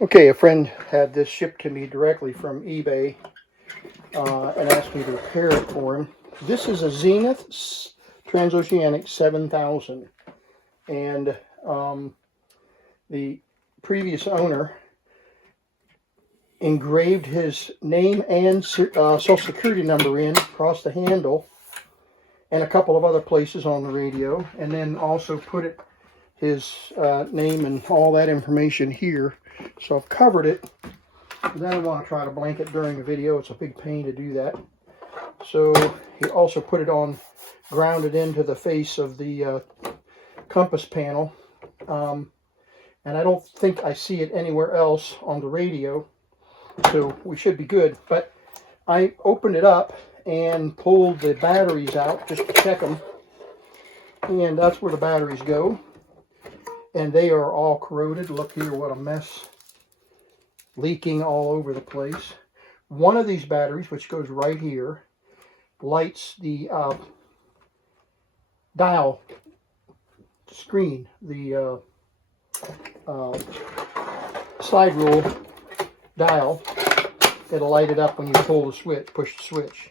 Okay, a friend had this shipped to me directly from eBay and asked me to repair it for him. This is a Zenith TransOceanic 7000, and the previous owner engraved his name and social security number in across the handle and a couple of other places on the radio, and then also put his name and all that information here. So I've covered it, because I don't want to try to blank it during the video. It's a big pain to do that. So he also put it on, grounded into the face of the compass panel. And I don't think I see it anywhere else on the radio. So we should be good. But I opened it up and pulled the batteries out just to check them. And that's where the batteries go. And they are all corroded. Look here, what a mess. Leaking all over the place. One of these batteries, which goes right here, lights the dial screen, the slide rule dial. It'll light it up when you pull the switch, push the switch.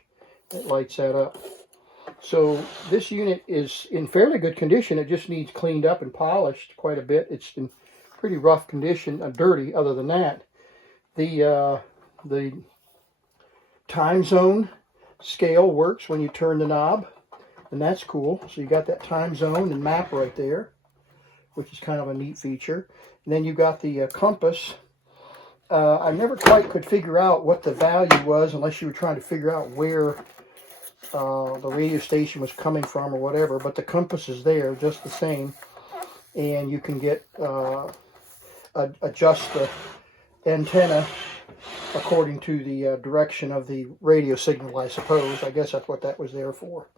It lights that up. So this unit is in fairly good condition. It just needs cleaned up and polished quite a bit. It's in pretty rough condition, dirty other than that. The time zone scale works when you turn the knob, and that's cool. So you got that time zone and map right there, which is kind of a neat feature. And then you got the compass. I never quite could figure out what the value was unless you were trying to figure out where the radio station was coming from or whatever, but the compass is there just the same, and you can get adjust the antenna according to the direction of the radio signal, I suppose. I guess that's what that was there for.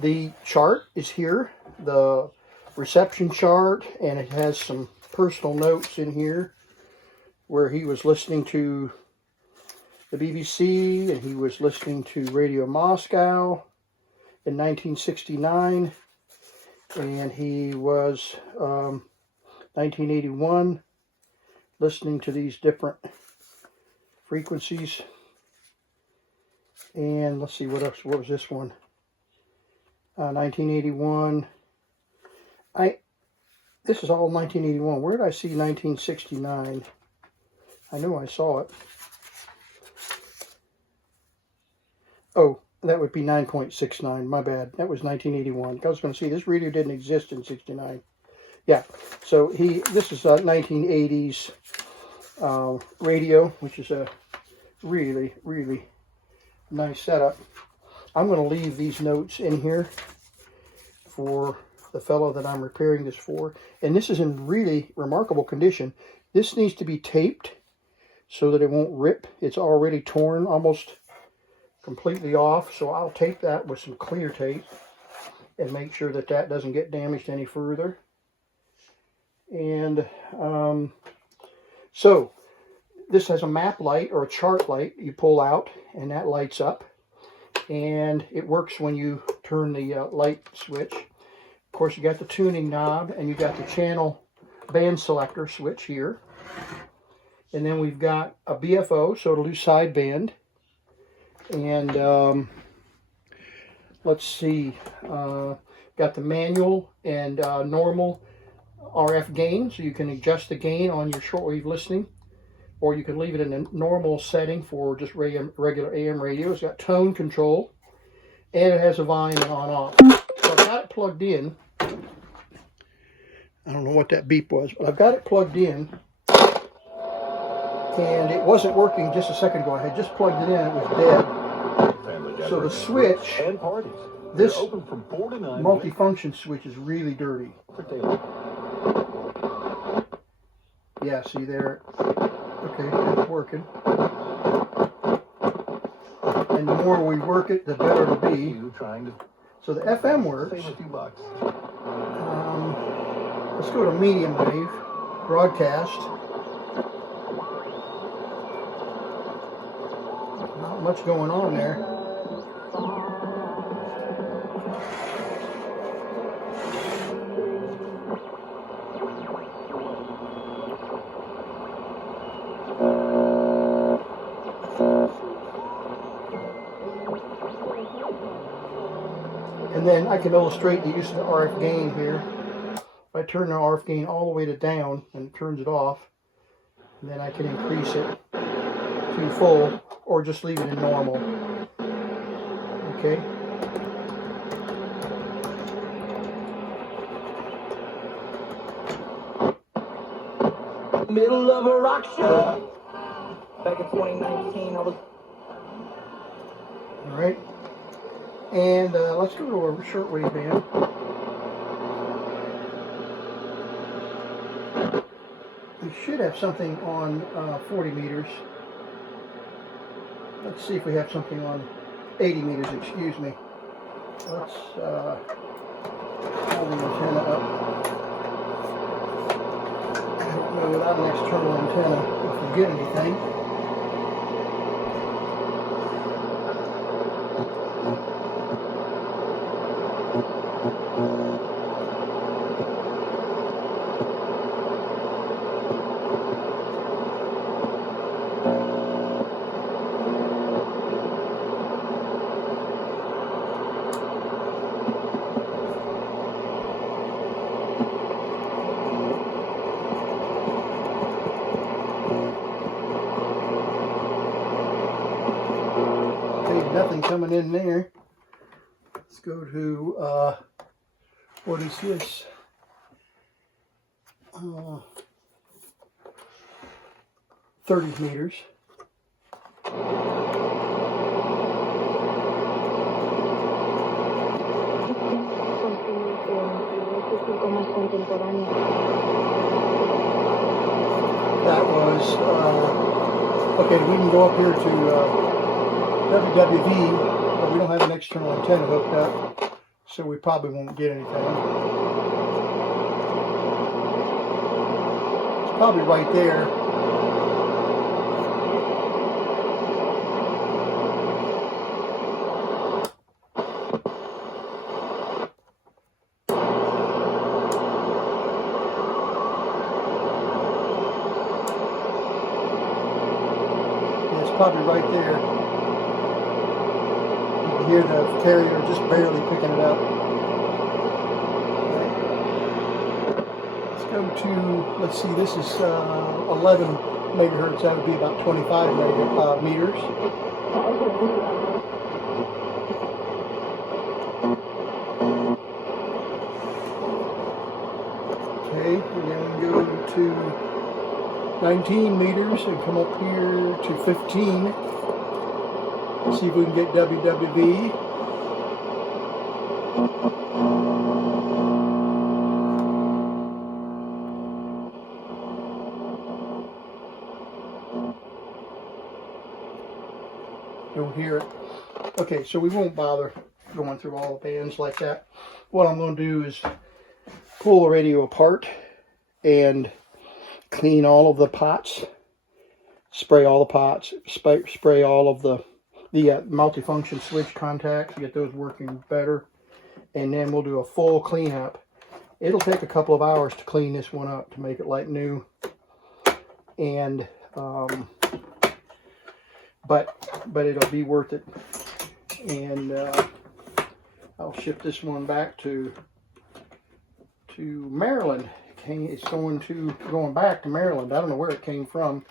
The chart is here, the reception chart, and it has some personal notes in here where he was listening to the BBC, and he was listening to Radio Moscow in 1969, and he was 1981 listening to these different frequencies. And let's see, what else? What was this one? 1981. This is all 1981. Where did I see 1969? I know I saw it. Oh, that would be 9.69. My bad. That was 1981. I was going to see this radio didn't exist in 69. Yeah. So this is a 1980s radio, which is a really, really nice setup. I'm going to leave these notes in here for the fellow that I'm repairing this for. And this is in really remarkable condition. This needs to be taped so that it won't rip. It's already torn almost completely off, so I'll tape that with some clear tape and make sure that that doesn't get damaged any further. And so this has a map light or a chart light you pull out, and that lights up, and it works when you turn the light switch. Of course, you got the tuning knob, and you got the channel band selector switch here, and then we've got a BFO, so it'll do sideband. And let's see, got the manual and normal RF gain, so you can adjust the gain on your shortwave listening, or you can leave it in a normal setting for just regular AM radio. It's got tone control, and it has a volume on-off. So I've got it plugged in. I don't know what that beep was, but I've got it plugged in. And it wasn't working just a second ago. I had just plugged it in, it was dead. So the switch, this multifunction switch is really dirty. Yeah, see there? Okay, it's working. And the more we work it, the better it'll be. So the FM works. Let's go to medium wave, broadcast. Not much going on there. And then I can illustrate the use of the RF gain here. If I turn the RF gain all the way to down and it turns it off, then I can increase it to full or just leave it in normal. Okay. Middle of a rock show. Back in 2019, I was. All right. And let's go to a shortwave band. We should have something on 40 meters. Let's see if we have something on 80 meters, excuse me. Let's hold the antenna up. I don't know without an external antenna if we get anything. Nothing coming in there. Let's go to what is this? 30 meters. That was okay. We can go up here to WWV, but we don't have an external antenna hooked up, so we probably won't get anything. It's probably right there. Yeah, it's probably right there. Hear the carrier just barely picking it up. Let's go to, let's see, this is 11 megahertz. That would be about 25 meters. Okay, we're going to go to 19 meters and come up here to 15. See if we can get WWV. Don't hear it. Okay, so we won't bother going through all the bands like that. What I'm going to do is pull the radio apart and clean all of the pots. Spray all the pots. Spray all of the multifunction switch contacts, get those working better, and then we'll do a full cleanup. It'll take a couple of hours to clean this one up to make it like new, and but it'll be worth it. And I'll ship this one back to Maryland. It's going back to Maryland. I don't know where it came from.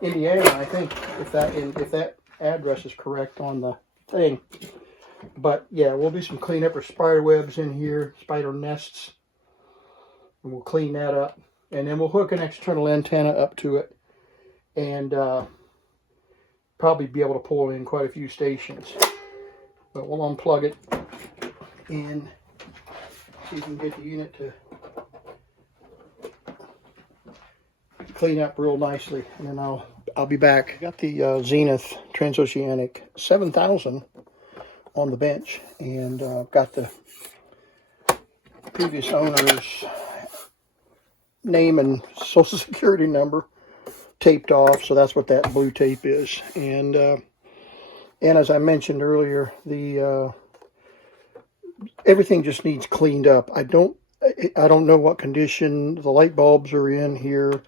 Indiana, I think, if that address is correct on the thing. But yeah, we'll do some cleanup of spider webs in here, spider nests, and we'll clean that up, and then we'll hook an external antenna up to it, and probably be able to pull in quite a few stations. But we'll unplug it and see if we can get the unit to clean up real nicely, and then I'll be back. Got the Zenith TransOceanic 7000 on the bench, and got the previous owner's name and social security number taped off, so that's what that blue tape is. And as I mentioned earlier, the everything just needs cleaned up. I don't know what condition the light bulbs are in here,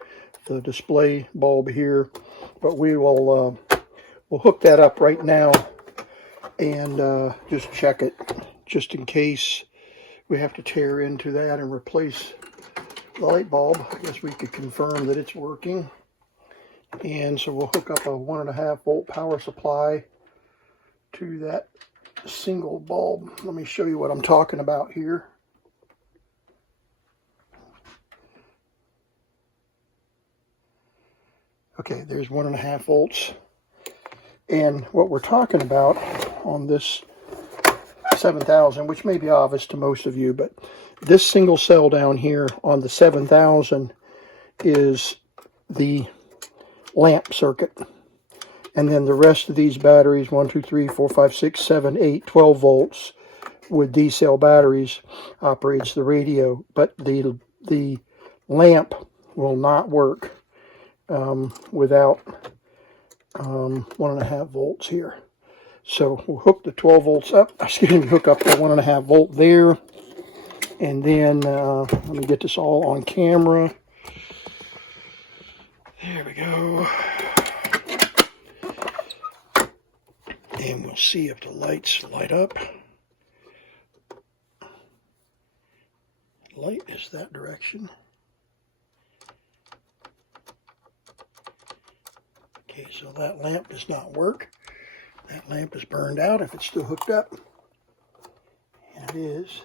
the display bulb here, but we will we'll hook that up right now and just check it just in case we have to tear into that and replace the light bulb. I guess we could confirm that it's working. And so we'll hook up a 1.5 volt power supply to that single bulb. Let me show you what I'm talking about here. Okay, there's 1.5 volts. And what we're talking about on this 7000, which may be obvious to most of you, but this single cell down here on the 7000 is the lamp circuit. And then the rest of these batteries, 1, 2, 3, 4, 5, 6, 7, 8, 12 volts with D-cell batteries, operates the radio. But the lamp will not work without 1.5 volts here. So we'll hook the 12 volts up, hook up the 1.5 volt there. And then let me get this all on camera. There we go. And we'll see if the lights light up. Light is that direction. Okay, so that lamp does not work. That lamp is burned out if it's still hooked up. And it is.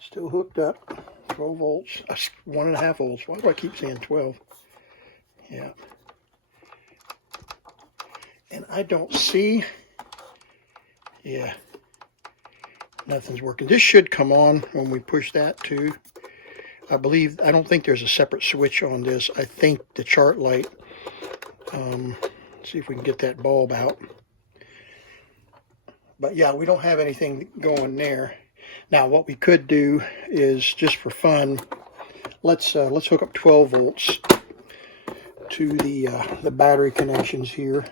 Still hooked up. 12 volts. 1.5 volts. Why do I keep saying 12? Yeah. And I don't see. Yeah. Nothing's working. This should come on when we push that too. I don't think there's a separate switch on this. I think the chart light. See if we can get that bulb out. But yeah, we don't have anything going there. Now what we could do is, just for fun, let's hook up 12 volts to the battery connections here.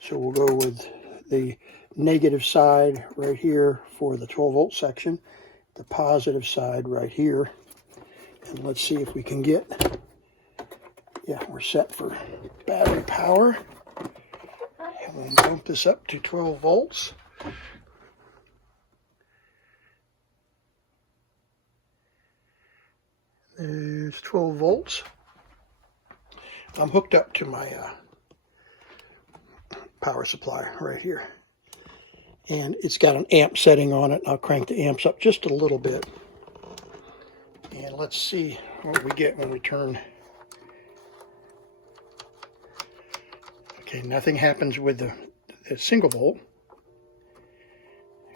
So we'll go with the negative side right here for the 12 volt section, the positive side right here, and let's see if we can get, yeah, we're set for battery power. And we'll bump this up to 12 volts. There's 12 volts. I'm hooked up to my power supply right here. And it's got an amp setting on it. I'll crank the amps up just a little bit. And let's see what we get when we turn. Okay, nothing happens with the single volt.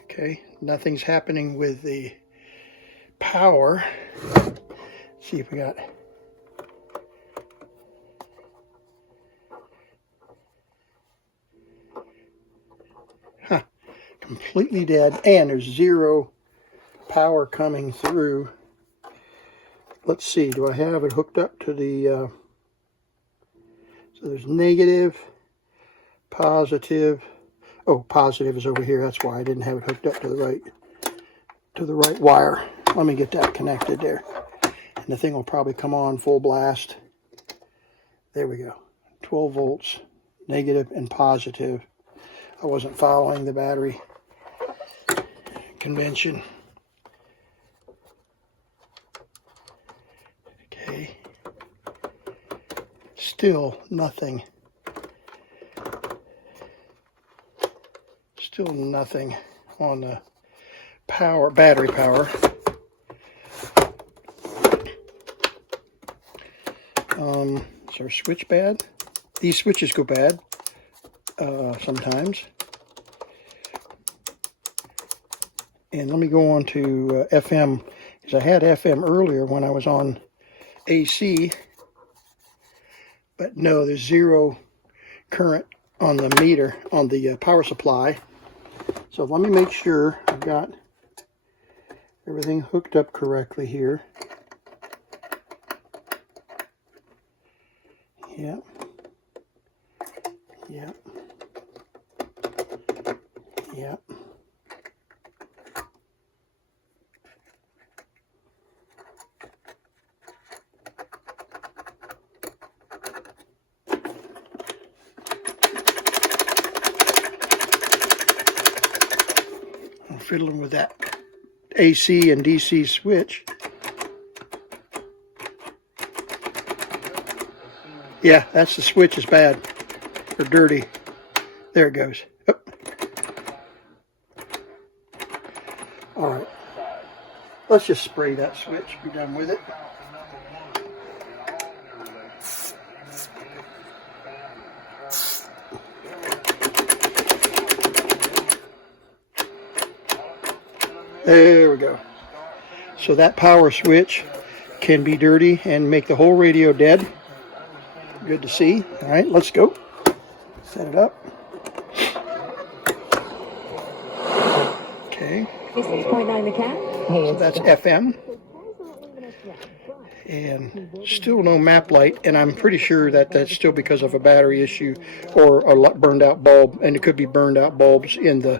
Okay, nothing's happening with the power. Let's see if we got. Huh, completely dead, and there's zero power coming through. Let's see, do I have it hooked up to the, so there's negative, positive. Oh, positive is over here. That's why I didn't have it hooked up to the right wire. Let me get that connected there. And the thing will probably come on full blast. There we go. 12 volts, negative and positive. I wasn't following the battery convention. Okay. Still nothing. Still nothing on the power, battery power. Is our switch bad? These switches go bad sometimes. And let me go on to FM, because I had FM earlier when I was on AC. But no, there's zero current on the meter, on the power supply. So let me make sure I've got everything hooked up correctly here. Yep. Yep. Yep. fiddling with that AC and DC switch. Yeah, that's the switch is bad or dirty. There it goes. Oh. All right. Let's just spray that switch. Be done with it. There we go. So that power switch can be dirty and make the whole radio dead. Good to see. All right, let's go. Set it up. Okay. 6.9 the cat. So that's FM. And still no map light, and I'm pretty sure that that's still because of a battery issue or a burned out bulb, and it could be burned out bulbs in the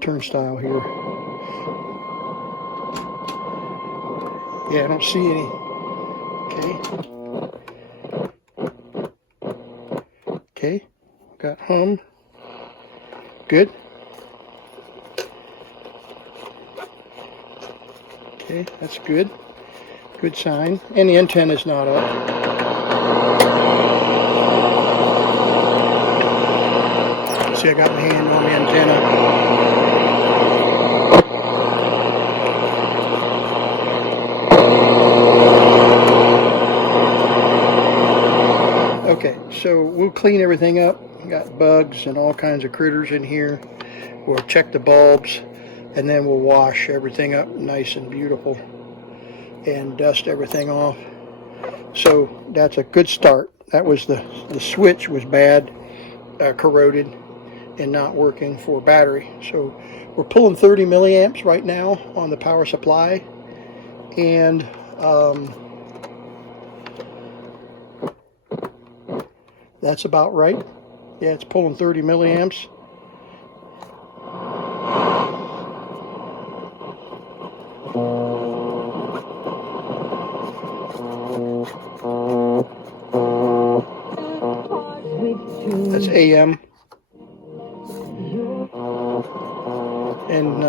turnstile here. Yeah, I don't see any. Okay, got hum. Good. Okay, that's good. Good sign. And the antenna's not up. See, I got my hand on the antenna. Okay, so we'll clean everything up. We got bugs and all kinds of critters in here. We'll check the bulbs, and then we'll wash everything up nice and beautiful and dust everything off. So that's a good start. That was the switch was bad, corroded and not working for battery. So we're pulling 30 milliamps right now on the power supply, and that's about right. Yeah, it's pulling 30 milliamps. That's AM. And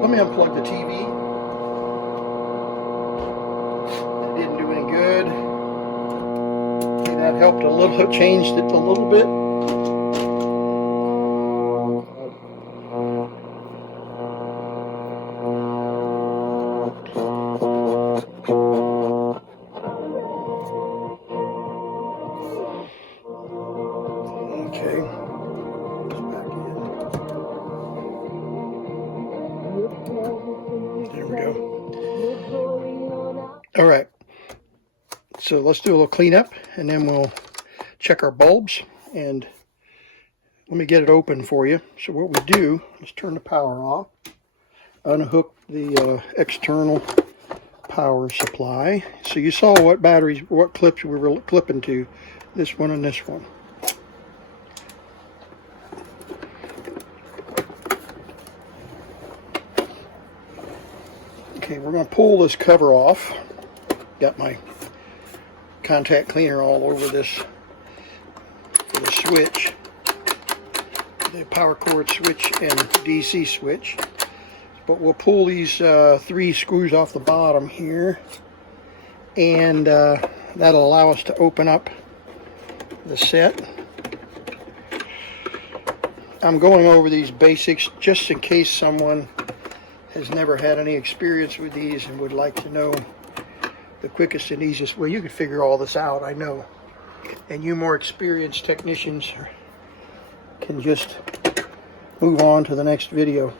let me unplug the TV. It didn't do any good. Okay, that helped a little, it changed it a little bit. Okay. There we go. All right. So let's do a little cleanup, and then we'll check our bulbs. And let me get it open for you. So what we do is turn the power off, unhook the external power supply. So you saw what batteries, what clips we were clipping to, this one and this one. Okay, we're going to pull this cover off. Got my contact cleaner all over this for the switch, the power cord switch and DC switch. But we'll pull these 3 screws off the bottom here, and that'll allow us to open up the set. I'm going over these basics just in case someone has never had any experience with these and would like to know the quickest and easiest way. You can figure all this out, I know, and you more experienced technicians can just move on to the next video.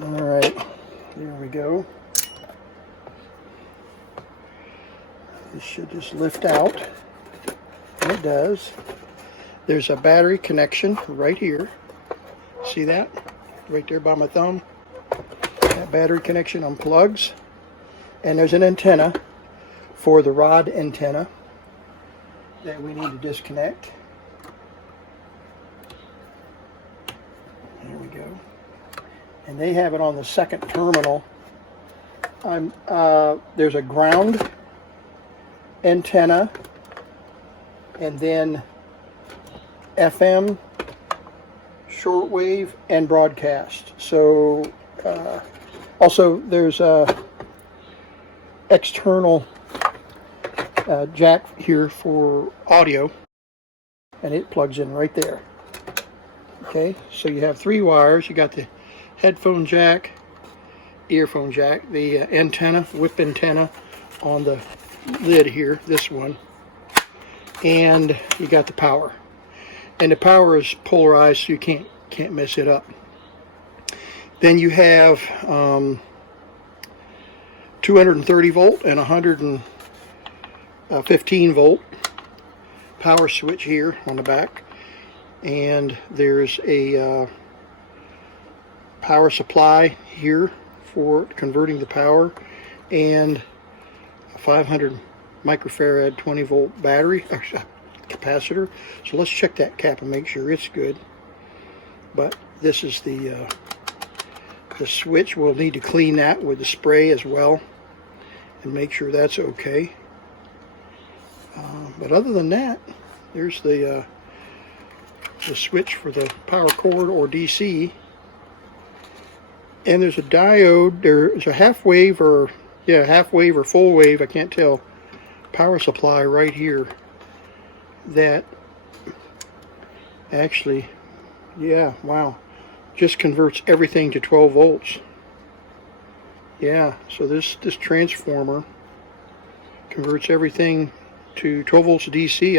All right, there we go. This should just lift out, and it does. There's a battery connection right here. See that? Right there by my thumb. That battery connection unplugs. And there's an antenna for the rod antenna that we need to disconnect. There we go. And they have it on the second terminal. There's a ground antenna, and then FM shortwave, and broadcast. So also there's a external jack here for audio, and it plugs in right there. Okay, so you have 3 wires. You got the headphone jack, earphone jack, the antenna, whip antenna on the lid here, this one, and you got the power. And the power is polarized, so you can't mess it up. Then you have 230 volt and 115 volt power switch here on the back, and there's a power supply here for converting the power, and a 500 microfarad 20 volt battery or capacitor. So let's check that cap and make sure it's good. But this is the switch. We'll need to clean that with the spray as well and make sure that's okay. But other than that, there's the switch for the power cord or DC, and there's a diode. There's a half wave or full wave, I can't tell, power supply right here that actually, yeah, wow, just converts everything to 12 volts. Yeah, so this transformer converts everything to 12 volts DC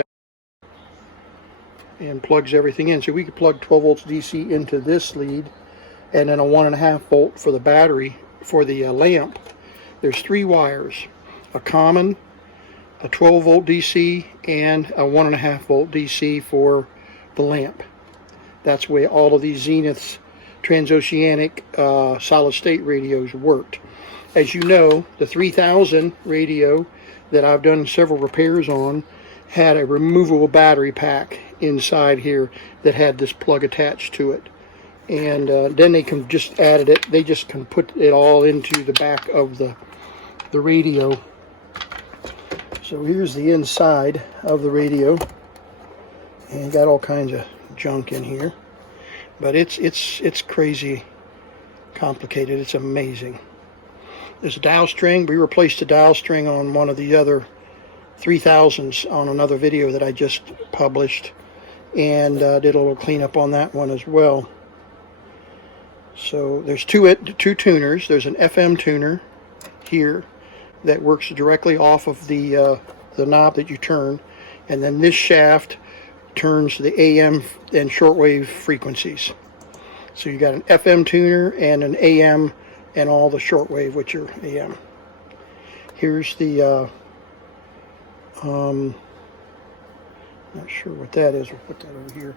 and plugs everything in. So we could plug 12 volts DC into this lead, and then a 1.5 volt for the battery for the lamp. There's 3 wires, a common, a 12 volt DC, and a 1.5 volt DC for the lamp. That's the way all of these Zenith's TransOceanic solid state radios worked. As you know, the 3000 radio that I've done several repairs on had a removable battery pack inside here that had this plug attached to it, and then they can just added it. They just can put it all into the back of the radio. So here's the inside of the radio, and got all kinds of junk in here, but it's crazy complicated. It's amazing. There's a dial string. We replaced the dial string on one of the other 3000s on another video that I just published, and did a little cleanup on that one as well. So there's two tuners. There's an FM tuner here that works directly off of the knob that you turn, and then this shaft turns the AM and shortwave frequencies. So you got an FM tuner and an AM and all the shortwave, which are AM. Here's the not sure what that is. We'll put that over here.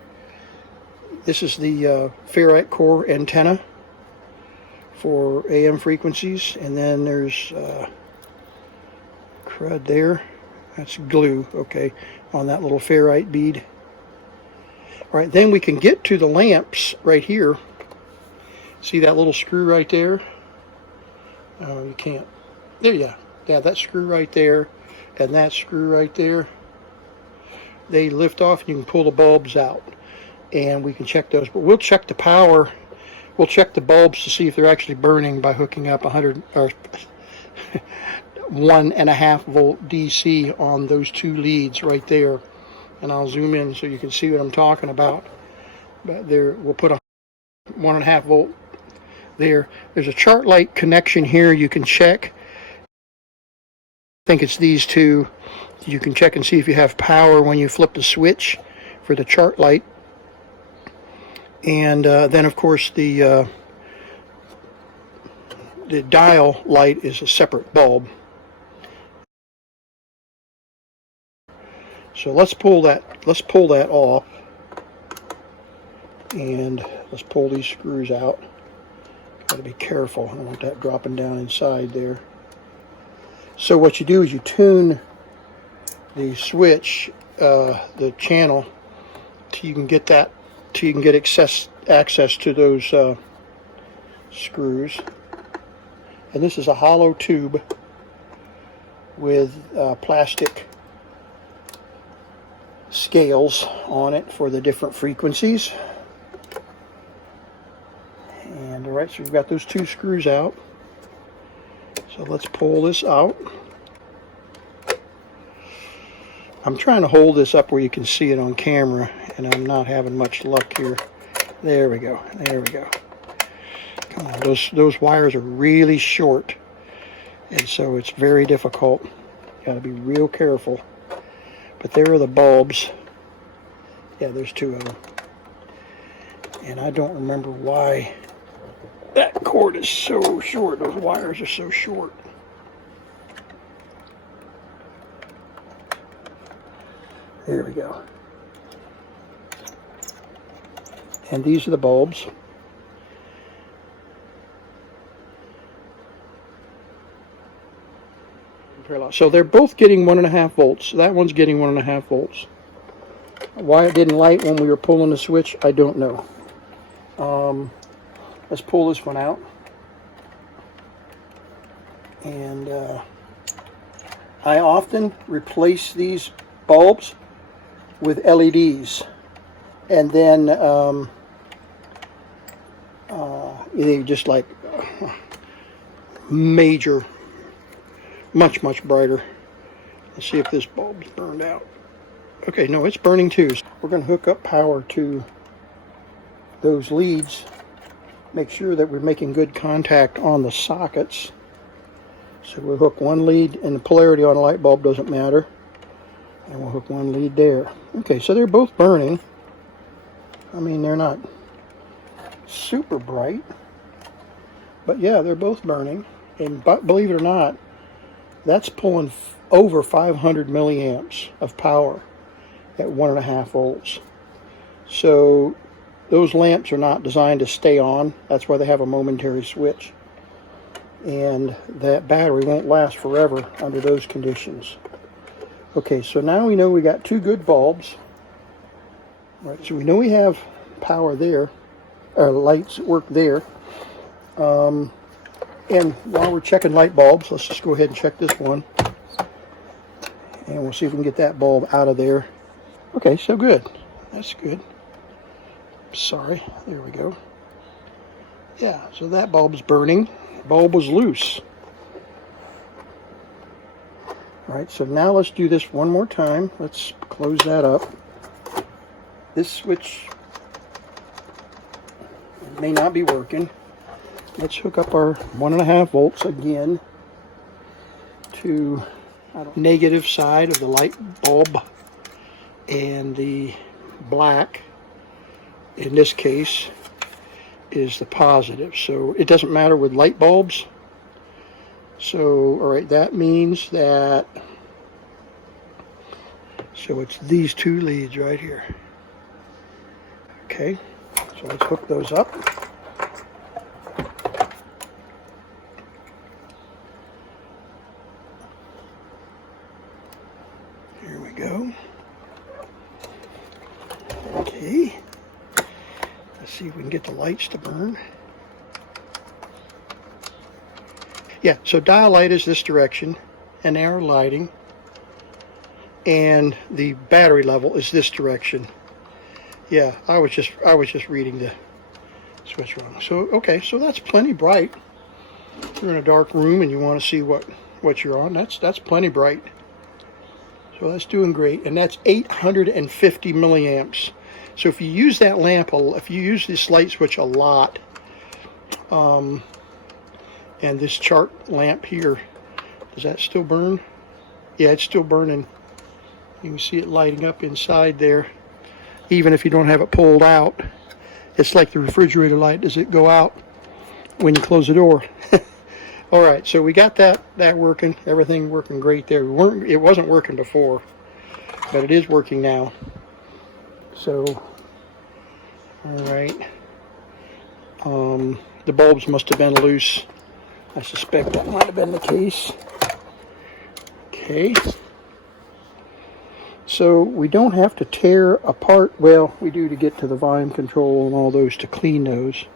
This is the ferrite core antenna for AM frequencies, and then there's crud there. That's glue, okay, on that little ferrite bead. All right, then we can get to the lamps right here. See that little screw right there? Oh, you can't. There, yeah, that screw right there, and that screw right there. They lift off, and you can pull the bulbs out, and we can check those. But we'll check the power. We'll check the bulbs to see if they're actually burning by hooking up 100 or 1.5 volt DC on those 2 leads right there. And I'll zoom in so you can see what I'm talking about. But there, we'll put a 1.5 volt there. There's a chart light connection here you can check. I think it's these 2. You can check and see if you have power when you flip the switch for the chart light. And then of course the dial light is a separate bulb. So let's pull that off, and let's pull these screws out. Got to be careful. I don't want that dropping down inside there. So what you do is you tune the switch, the channel, till you can get access to those screws. And this is a hollow tube with plastic scales on it for the different frequencies. right, so we've got those 2 screws out. So let's pull this out. I'm trying to hold this up where you can see it on camera, and I'm not having much luck here. There we go. There we go. Come on, those wires are really short, and so it's very difficult. Got to be real careful. But there are the bulbs. Yeah, there's 2 of them. And I don't remember why that cord is so short. Those wires are so short. There we go. And these are the bulbs. So they're both getting 1.5 volts. That one's getting 1.5 volts. Why it didn't light when we were pulling the switch, I don't know. Let's pull this one out. And I often replace these bulbs with LEDs. And then they just like major, much brighter. Let's see if this bulb's burned out. Okay, no, it's burning too. We're going to hook up power to those leads. Make sure that we're making good contact on the sockets. So we'll hook one lead, and the polarity on a light bulb doesn't matter. And we'll hook one lead there. Okay, so they're both burning. I mean, they're not super bright. But yeah, they're both burning. And believe it or not, that's pulling over 500 milliamps of power at 1.5 volts. So those lamps are not designed to stay on. That's why they have a momentary switch. And that battery won't last forever under those conditions. Okay, so now we know we got 2 good bulbs. Right, so we know we have power there, or lights that work there. And while we're checking light bulbs, let's just go ahead and check this one. And we'll see if we can get that bulb out of there. Okay, so good. That's good. Sorry, there we go. Yeah, so that bulb's burning. The bulb was loose. All right, so now let's do this one more time. Let's close that up. This switch may not be working. Let's hook up our 1.5 volts again to the negative side of the light bulb, and the black in this case is the positive. So it doesn't matter with light bulbs. So all right, that means that, so it's these 2 leads right here. Okay, so let's hook those up. Here we go. Okay, let's see if we can get the lights to burn. Yeah, so dial light is this direction, and they are lighting. And the battery level is this direction. Yeah, I was just reading the switch wrong. So okay, so that's plenty bright. If you're in a dark room and you want to see what you're on, that's plenty bright. So that's doing great, and that's 850 milliamps. So if you use that lamp, if you use this light switch a lot, and this chart lamp here, does that still burn? Yeah, it's still burning. You can see it lighting up inside there, even if you don't have it pulled out. It's like the refrigerator light. Does it go out when you close the door? All right, so we got that working. Everything working great there. It wasn't working before, but it is working now. So, all right. The bulbs must have been loose. I suspect that might have been the case. Okay. So we don't have to tear apart. Well, we do to get to the volume control and all those, to clean those.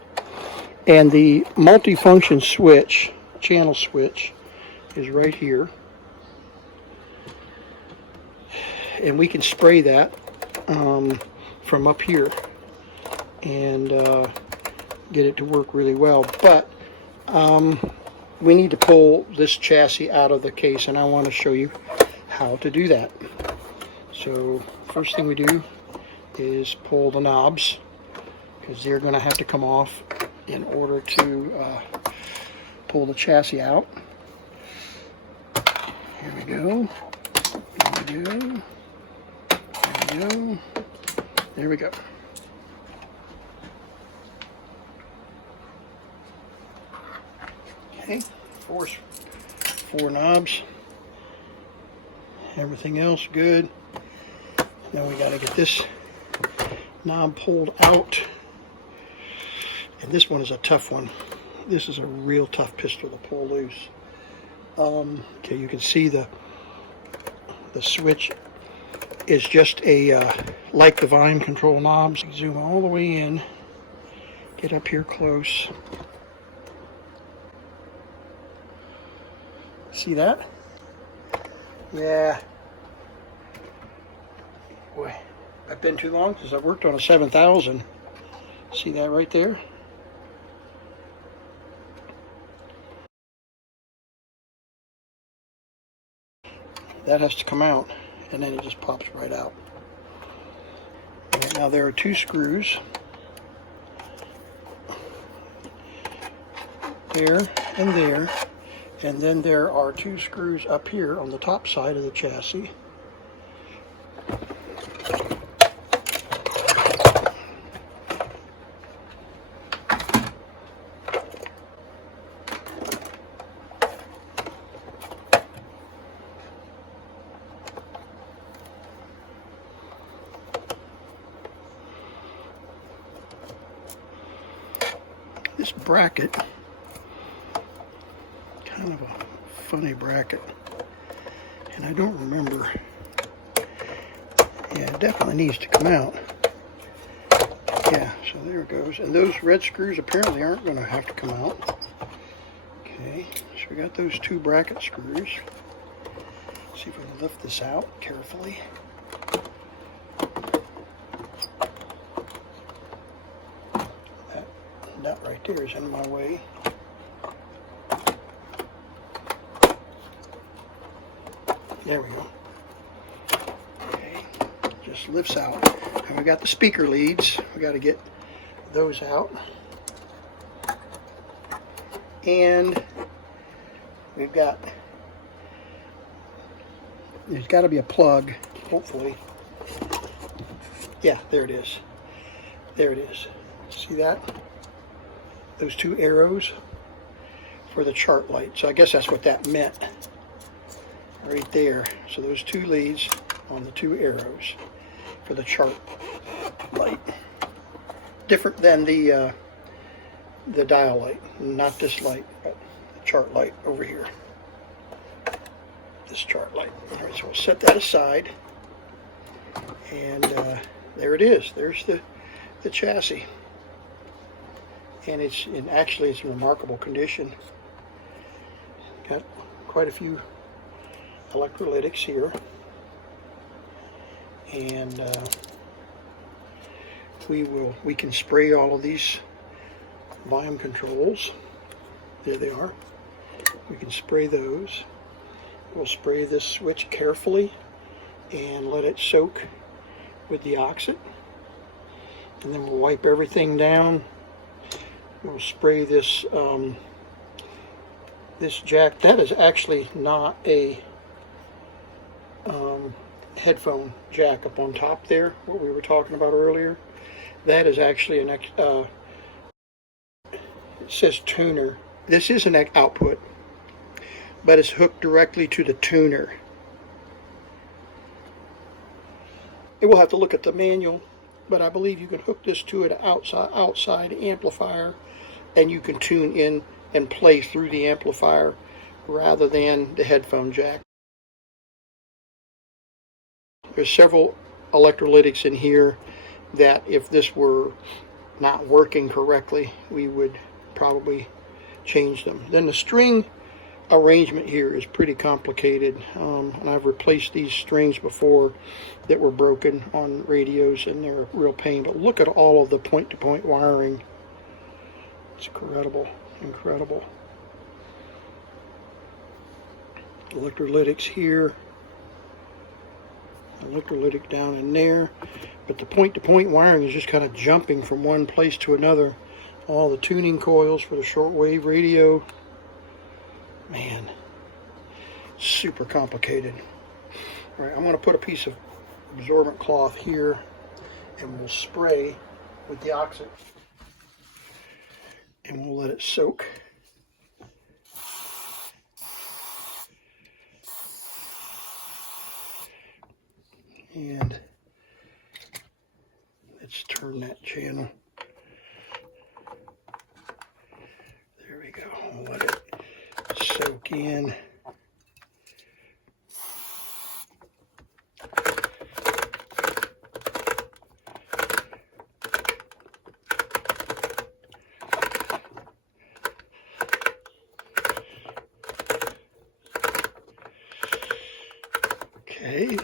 And the multifunction switch, channel switch, is right here. And we can spray that from up here. And get it to work really well. But we need to pull this chassis out of the case, and I want to show you how to do that. So first thing we do is pull the knobs, because they're going to have to come off in order to pull the chassis out. Here we go. Here we go. There we go. There we go. Okay, four knobs. Everything else good. Now we got to get this knob pulled out. And this one is a tough one. This is a real tough pistol to pull loose. Okay, you can see the switch is just a like the volume control knobs. Zoom all the way in. Get up here close. See that? Yeah. Boy, I've been too long since I've worked on a 7000. See that right there? That has to come out, and then it just pops right out. Right, now there are two screws. There and there. And then there are two screws up here on the top side of the chassis. This bracket, kind of a funny bracket, and I don't remember. Yeah, it definitely needs to come out. Yeah, so there it goes. And those red screws apparently aren't going to have to come out. Okay, so we got those two bracket screws. See if we can lift this out carefully. That nut right there is in my way. There we go. Okay, just lifts out. And we got the speaker leads. We got to get those out. And we've got, there's got to be a plug, hopefully. Yeah, there it is. There it is. See that? Those two arrows for the chart light. So I guess that's what that meant. Right there. So those two leads on the two arrows for the chart light. Different than the dial light. Not this light, but the chart light over here. This chart light. All right, so we'll set that aside. And there it is. There's the chassis. And actually it's in remarkable condition. Got quite a few electrolytics here, and we can spray all of these volume controls. There they are. We can spray those. We'll spray this switch carefully and let it soak with the oxide, and then we'll wipe everything down. We'll spray this this jack. That is actually not a headphone jack up on top there, what we were talking about earlier. That is actually an it says tuner. This is an output, but it's hooked directly to the tuner. And we'll have to look at the manual, but I believe you can hook this to an outside amplifier, and you can tune in and play through the amplifier rather than the headphone jack. There's several electrolytics in here that if this were not working correctly, we would probably change them. Then the string arrangement here is pretty complicated, and I've replaced these strings before that were broken on radios, and they're a real pain. But look at all of the point-to-point wiring It's incredible, incredible. Electrolytics here, electrolytic down in there, but the point-to-point wiring is just kind of jumping from one place to another. All the tuning coils for the shortwave radio. Man, super complicated. All right, I'm going to put a piece of absorbent cloth here, and we'll spray with the oxide, and we'll let it soak. And let's turn that channel. There we go. We'll let it soak in. Okay.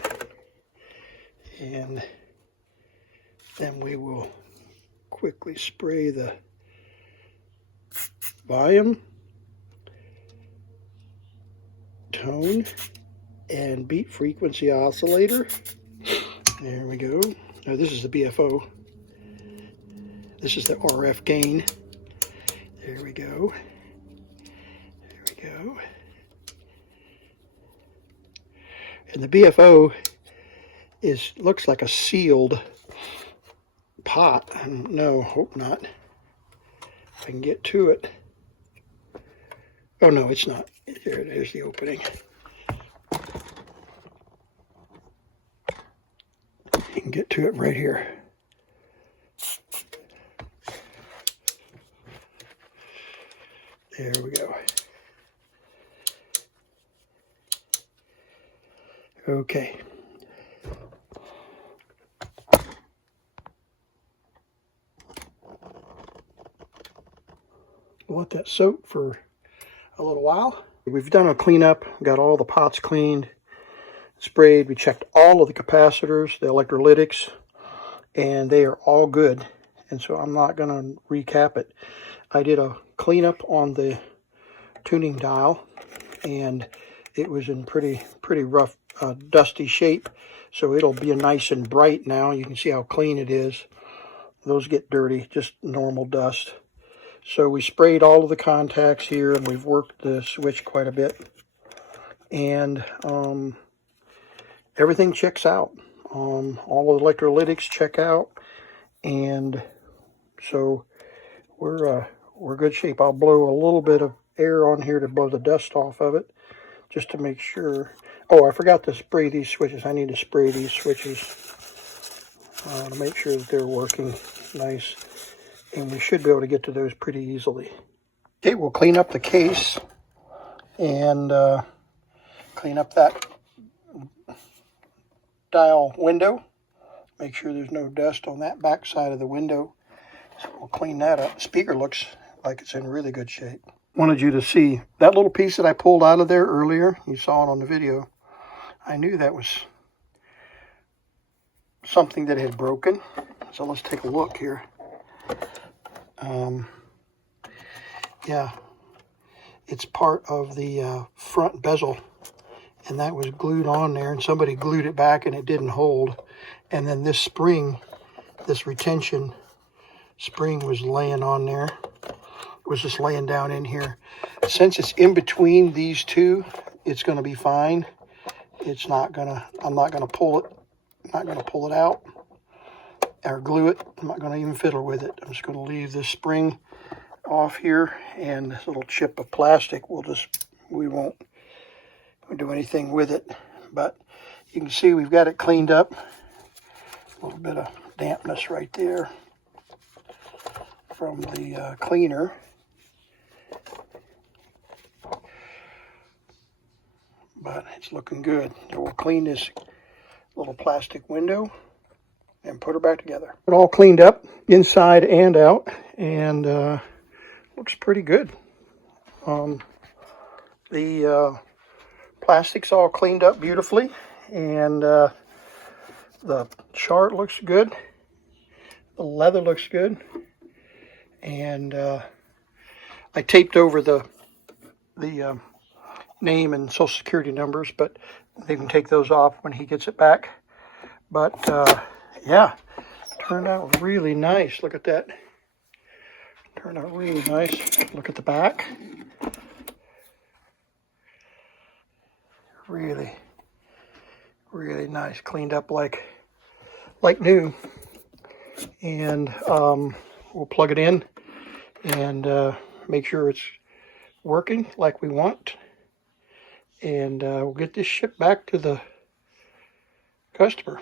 And then we will quickly spray the volume, tone, and beat frequency oscillator. There we go. Now this is the BFO. This is the RF gain. There we go. There we go. And the BFO looks like a sealed pot. I don't know, hope not. If I can get to it. Oh no, it's not. There it is, the opening. You can get to it right here. There we go. Okay. We'll let that soak for a little while. We've done a cleanup, got all the pots cleaned, sprayed. We checked all of the capacitors, the electrolytics, and they are all good. And so I'm not going to recap it. I did a cleanup on the tuning dial, and it was in pretty rough, dusty shape. So it'll be nice and bright now. You can see how clean it is. Those get dirty, just normal dust. So we sprayed all of the contacts here, and we've worked the switch quite a bit. And everything checks out. All the electrolytics check out. And so we're good shape. I'll blow a little bit of air on here to blow the dust off of it, just to make sure. Oh, I forgot to spray these switches. I need to spray these switches to make sure that they're working nice. And we should be able to get to those pretty easily. Okay, we'll clean up the case and clean up that dial window. Make sure there's no dust on that back side of the window. So we'll clean that up. The speaker looks like it's in really good shape. Wanted you to see that little piece that I pulled out of there earlier. You saw it on the video. I knew that was something that had broken. So let's take a look here. Yeah, it's part of the front bezel, and that was glued on there, and somebody glued it back and it didn't hold. And then this spring, this retention spring was laying on there. It was just laying down in here. Since it's in between these two, it's going to be fine. It's not gonna, I'm not going to pull it, I'm not going to pull it out or glue it. I'm not going to even fiddle with it. I'm just going to leave this spring off here, and this little chip of plastic, we won't do anything with it. But you can see we've got it cleaned up. A little bit of dampness right there from the cleaner. But it's looking good. So we'll clean this little plastic window and put her back together. It all cleaned up inside and out, and looks pretty good. The plastic's all cleaned up beautifully, and the chart looks good. The leather looks good, and I taped over the name and social security numbers, but they can take those off when he gets it back. But yeah, turned out really nice. Look at that. Turned out really nice. Look at the back. Really, really nice. Cleaned up like new. And we'll plug it in and make sure it's working like we want. And we'll get this shipped back to the customer.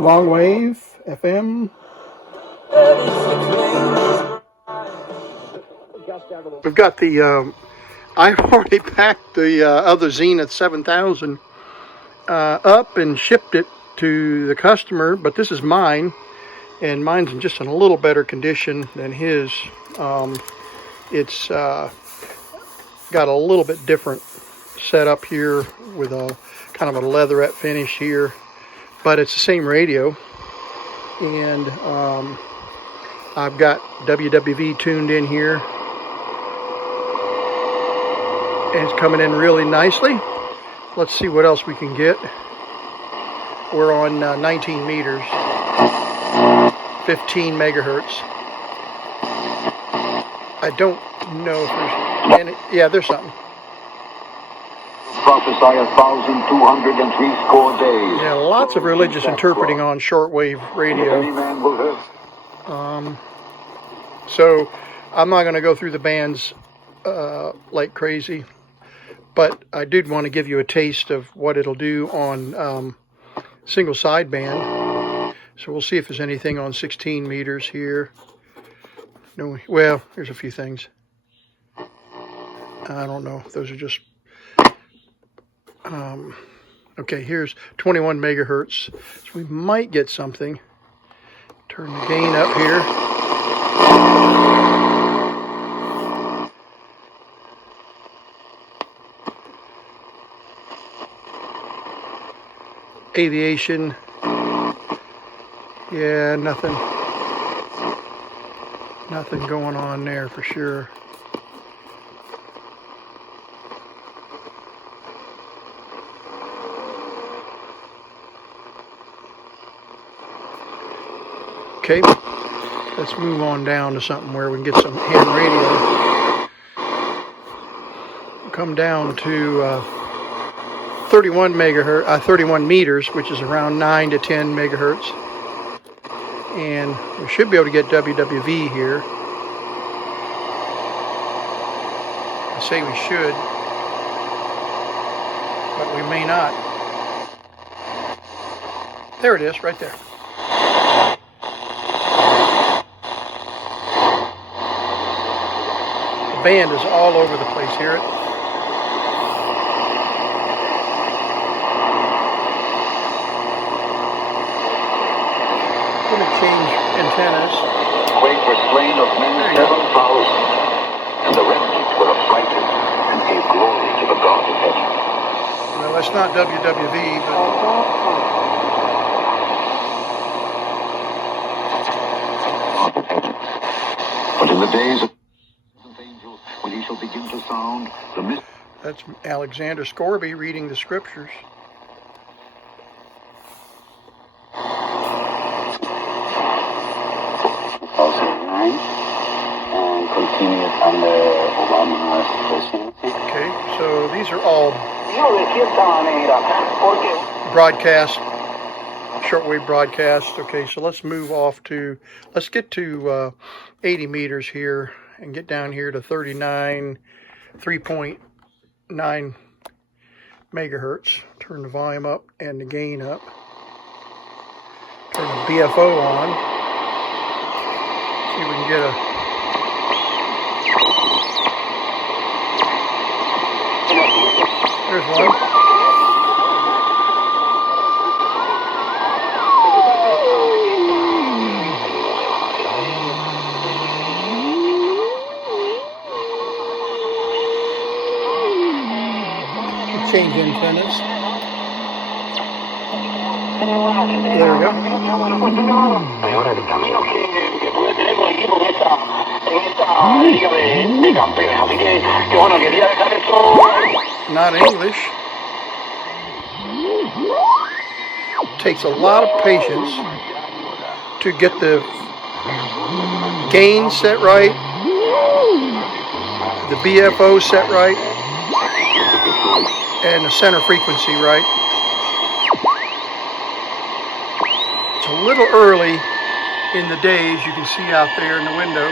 Long wave, FM. We've got the, I've already packed the other Zenith 7000 up and shipped it to the customer, but this is mine, and mine's in just in a little better condition than his. It's got a little bit different setup here with a kind of a leatherette finish here, but it's the same radio. And I've got WWV tuned in here, and it's coming in really nicely. Let's see what else we can get. We're on 19 meters, 15 megahertz. I don't know if there's any, yeah, there's something. Prophesy 1,203 score days. Yeah, lots of religious interpreting on shortwave radio. So I'm not going to go through the bands like crazy, but I did want to give you a taste of what it'll do on single sideband. So we'll see if there's anything on 16 meters here. No, well, there's a few things. I don't know. Those are just okay. Here's 21 megahertz. So we might get something. Turn the gain up here. Aviation. Yeah, nothing going on there for sure. Okay, let's move on down to something where we can get some ham radio. Come down to 31 meters, which is around 9 to 10 megahertz. And we should be able to get WWV here. I say we should, but we may not. There it is, right there. The band is all over the place. Hear it? I'm going to change antennas. Quake were slain of men 7,000, and the remnant were affrighted and gave glory to the God of heaven. Well, that's not WWV, But in the days of angels, when he shall begin to sound the mist. That's Alexander Scorby reading the scriptures. And continued under Obama's presidency. Okay, so these are all broadcast, shortwave broadcast. Okay, so let's move off to, let's get to 80 meters here and get down here to 3.9 megahertz. Turn the volume up and the gain up. Turn the BFO on. See if we can get a... There's one. Change antennas. There we go. Ahora el camino que tenemos equipo en esta liga de campeones. Así que bueno, quería dejar esto. Not English. Takes a lot of patience to get the gain set right, the BFO set right, and the center frequency right. It's a little early in the day, as you can see out there in the window.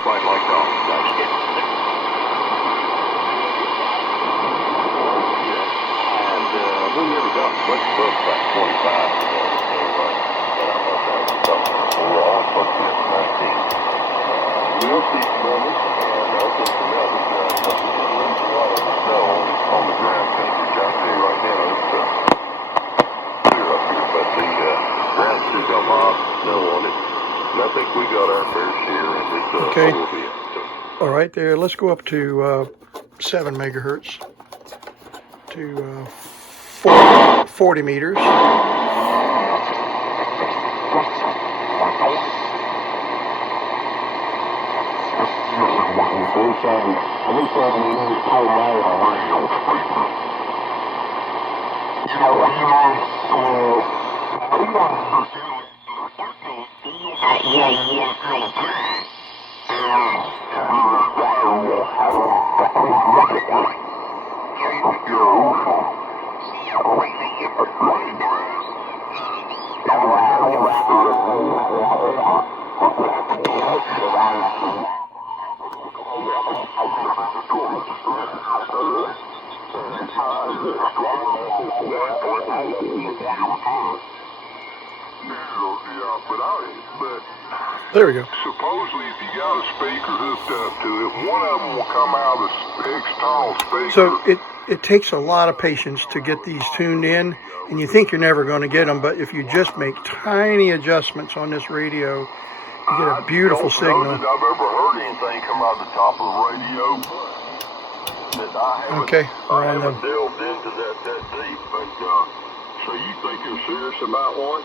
Quite like dogs. We never got much above about 25. We were all supposed to be at 19. We'll see some numbers, and I think the numbers a lot of snow on the ground country. I'll tell you right now, it's clear up here, but the ground still got lots of snow on it. And I think we got our fair share, and it's Okay. a little bit. All right, there. Let's go up to 7 megahertz to 40 meters. There we go. Supposedly, if you got a speaker hooked up to it, one of them will come out of the external speaker. So it takes a lot of patience to get these tuned in, and you think you're never going to get them, but if you just make tiny adjustments on this radio, you get a beautiful signal. I don't know that I've ever heard anything come out the top of the radio. That I haven't, Okay, we're I on haven't the... delved into that deep, but so you think you're serious about one?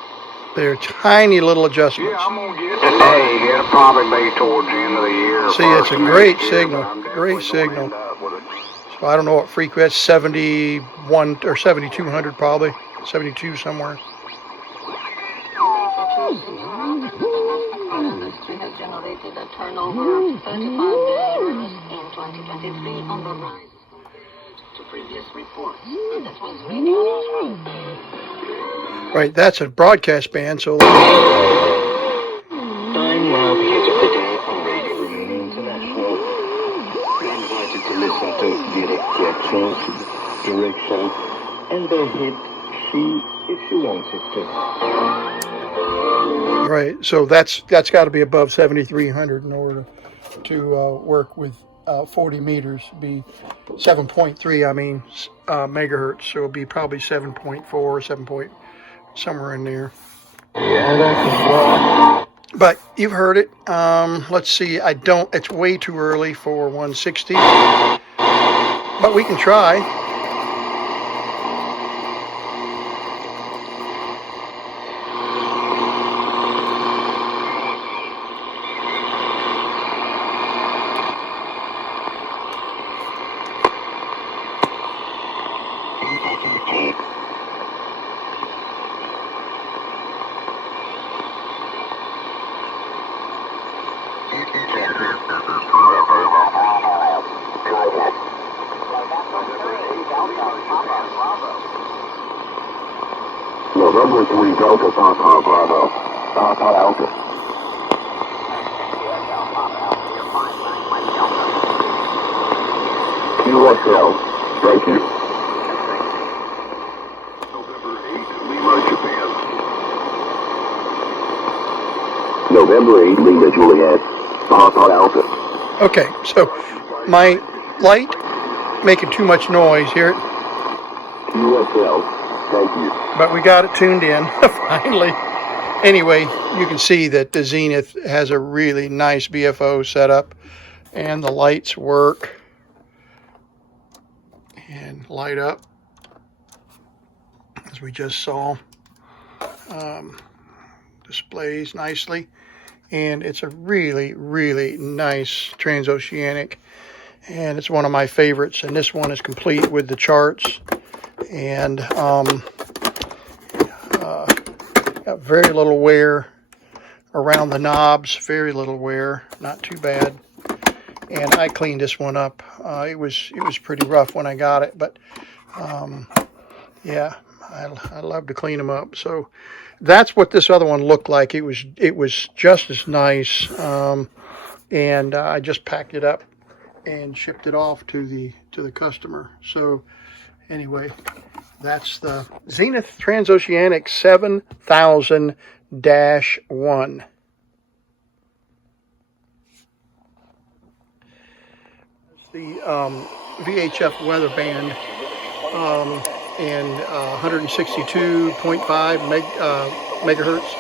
They're tiny little adjustments. Yeah, I'm gonna get Hey, it'll probably be towards the end of the year. See, it's a great signal. Great signal. So I don't know what frequency, 71 or 7200 probably. 72 somewhere. We have generated a turnover of 35 euros in 2023 on the rise to previous reports. That was radio. Right, that's a broadcast band, so... Time now, the hit of the day on Radio Reunion International. You're invited to listen to Direct Reaction, Direction, and the hit She If She Wants It To. Right, so that's got to be above 7,300 in order to work with 40 meters. It'd be 7.3, I mean, megahertz, so it'll be probably 7.4, 7. Somewhere in there. But you've heard it. Let's see. It's way too early for 160. But we can try. November 3 Delta Papa Bravo. Papa Alpha. QSL. Thank you. November 8 Lima, Japan. November 8 Lima, Juliet. Papa Alpha. Okay, so my light making too much noise here, QSL. Thank you. but we got it tuned in finally. Anyway, you can see that the Zenith has a really nice BFO setup, and the lights work and light up as we just saw. Displays nicely, and it's a really nice TransOceanic, and it's one of my favorites. And this one is complete with the charts, and got very little wear around the knobs, very little wear, not too bad. And I cleaned this one up. It was pretty rough when I got it, but yeah, I love to clean them up. So that's what this other one looked like. It was just as nice, and I just packed it up and shipped it off to the customer. So anyway, that's the Zenith TransOceanic 7000-1. The VHF weather band, and 162.5 megahertz,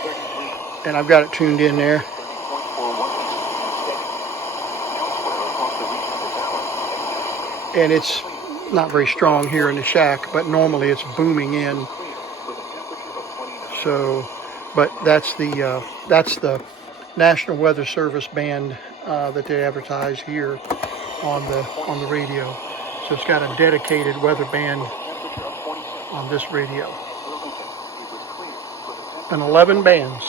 and I've got it tuned in there. And it's not very strong here in the shack, but normally it's booming in. So, but that's the National Weather Service band that they advertise here on the radio. So it's got a dedicated weather band on this radio. And 11 bands.